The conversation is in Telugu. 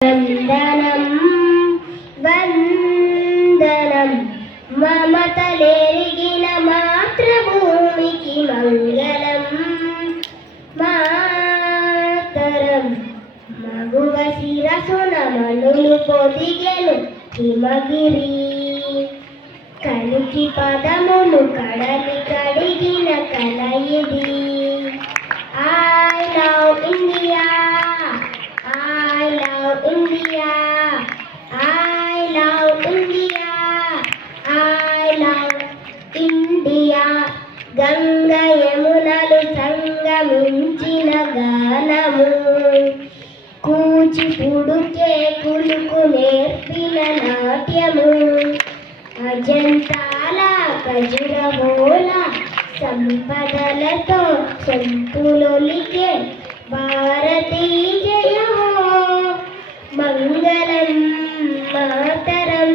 వందనం వందనం మమతలెరిగిన మాతృభూమికి మంగళం మాతరం మగువ శిరసున మనులు పొదిగెను హిమగిరి కలికి పదములు కడలి కడిగిన కలయిది I love India, I love India, I love India, I love India. Ganga యమునలు సంగమించిన గానము కూచిపుడుకే కులుకు నేర్పిన నాట్యము అజంతాల ఖజురహోల సంపదలతో సంతులొలికే భారతీయ మంగళం మాతరం.